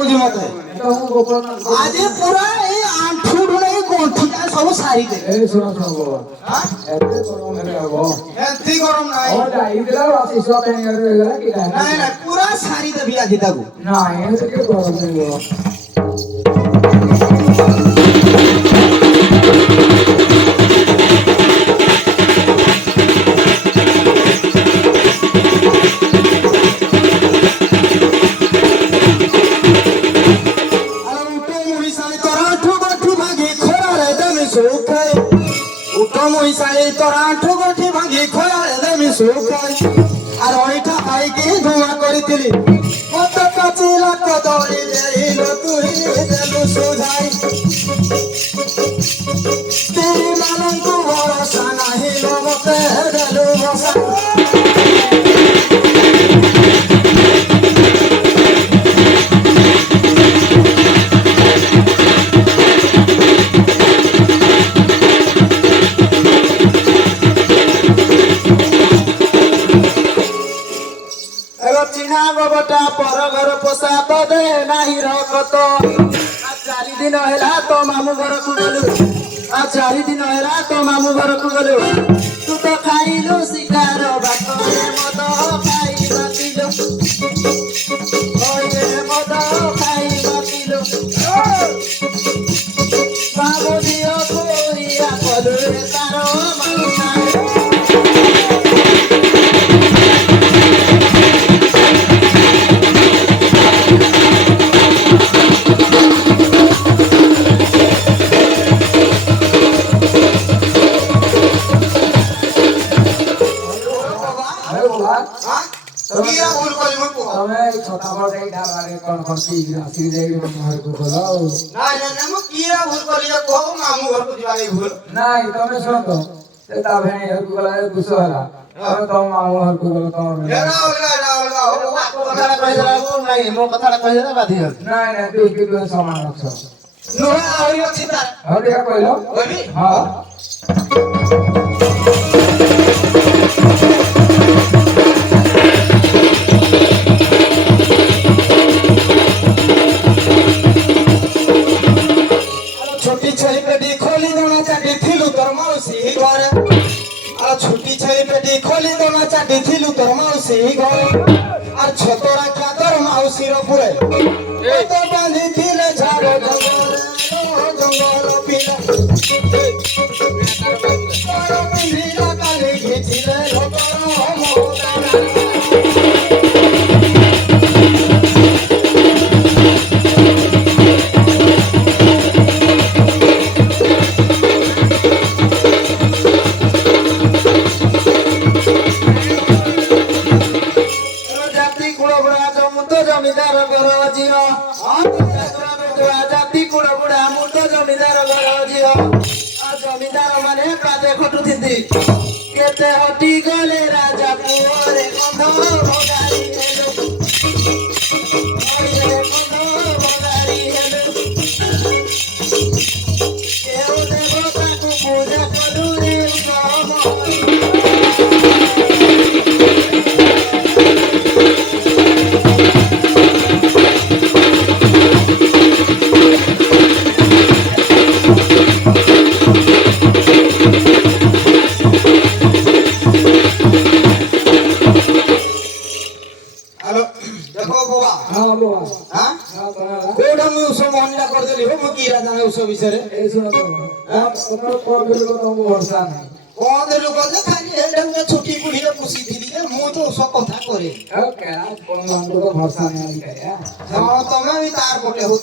ଲାଗୁଛି ମତେ ଆଜି ପୁରା ଏଇ ଆଣ୍ଠୁ ଢୁଣେଇ ଗଣ୍ଠିଟା ସବୁ ସାରି ଦେ ଏ ଶୁଣ ଶୁଣ ବାବା ଏତେ ଗରମ ହେଲେ ହବ ଏତେ ଗରମ ନାହିଁ ଯାଇଥିଲା ବାସ ଇସା ପାଣି ହେଇଗଲା କି ନାଇଁ ନାଇଁ ପୁରା ସାରି ଦେବି ଆଜି ତାକୁ ନାଇଁ ଏତେ ଗରମ ହେଇଗଲା মহিষাই তোর আঁঠু গঠি ভাঙি খোয়ালে দেমি শুকাই আর ওইটা পাইকি ধোঁয়া করিছিলি কত কাচিলা কদলি দেইল তুই দেলু সুঝাই স্ত্রী ମାନଙ୍କୁ ভরসা নাহিল মতে দেলু বসা পরঘর পোষাত দে নাই রকত চারি দিন হেলা তো মামু ঘরকু গলু 4 দিন হেলা তো মামু ঘরকু গলু তু তো খাইলু শিকার বাটরে মদ খাই বাতিলু ওরে মদ খাই বাতিলু বাবু দিও করিয়া কলু রে তার মাথা ନାଇଁ ତମେ ଶୁଣ ତ ତା ଭେଣୀ ଘରକୁ ଗଲା ଦୁଷ ହେଲା ତମେ ତମ ମାମୁଁ ଘରକୁ ଗଲ ତମର ନାଇଁ ନାଇଁ ଦୁଇ ସମାନ ଅଛ ହଉ ଦେଖିଆ କହିଲ ହଁ छोटी छई पेटी खोली दोना चाटी थिलु तोर मौसी घरे आ छोटी छई पेटी खोली दोना चाटी थिलु तोर मौसी घरे आ छतरा क्या तोर मौसी रो पुरे तो बांधी थिले झाड़ो जंगल पिला तोर पिला काली घिचिले लोकर मोदाना জমিদার ঘর ঝিও জাতি কুড় বুড়া মু তো জমিদার ঘর ঝিও জমিদার মানে কাজে খটুথিতি কেতে হটি গলে রাজা পুরে গন্ধ ভগারি হেলু গন্ধ ভগারি হেলু কেউ দেবতাকু পূজা কলু রে विषय छोटी बुढ़ी पुषी थी तो सब कथा करे तमें भी तार पटे हो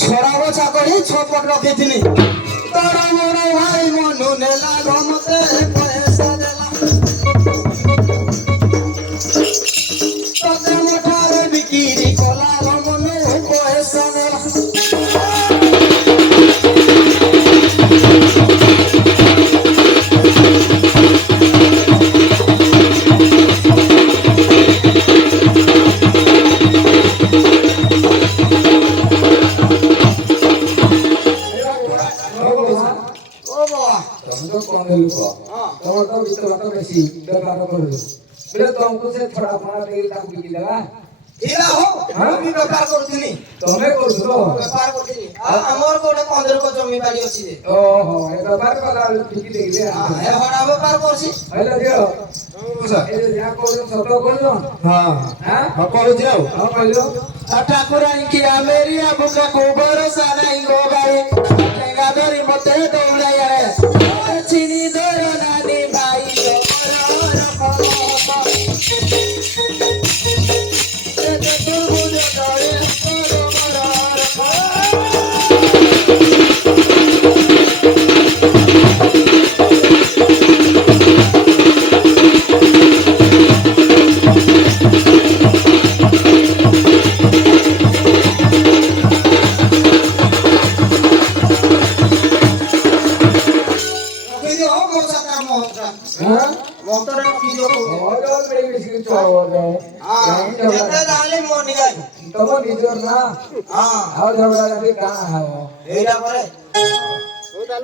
छोड़ा बचा करी छपट रखी थी तोरा मोर भाई मनु नेला गमते पैसा देला तते मोठारे बिकिरी कोला गमने पैसा देला ହଁ ତମର ତ ବିତ ଭାତ ବେଶୀ ବେପାର କରୁଛୁ ବୋଲେ ତମକୁ ସେ ଛଡା ଫଣା ଦେଇକି ତାକୁ ବିକି ଦେବା ଠିକ ହଉ ମୁଁ ବି ବେପାର କରୁଥିଲି ତମେ କରୁଛ ବେପାର କରୁଥିଲି ଆଉ ଆମର ଗୋଟେ 15 ଜମି ବାଡି ଅଛି ଯେ ଓହୋ ଏ ବେପାର କଲା ବେଳେ ବିକି ଦେଇକି ହଁ ଏ ହଡ଼ା ବେପାର କରୁଛି ହେଲେ ଦିଅ ଏ ଯାହା କହୁଛ ସତ କହୁଛ ହଁ ହଁ ହଁ କହୁଛି ଆଉ ହଁ କହିଲ ଠାକୁରାଣୀ କି ଆମେରି ଆବୁକାକୁ ଭରସା ନାହିଁ ଗୋ ଭାଇ ଠେଙ୍ଗା ଧରି ମତେ ଦୌଡାଇ ଆଣେ ଚିନି ଧର ନାନି ଭାଇ ହଁ ମତରେ ରଖିଦିଅ ଓଜନ ବେଶୀ ଚଳିବ ଯେତେ ଯାହେଲେ ମୋ ନିଗାଇ ତମ ନିଜର ନା ହଁ ଆଉ ଝଗଡ଼ା ଝାଟି କାଣା ହବ ଏଇଟା ପରେ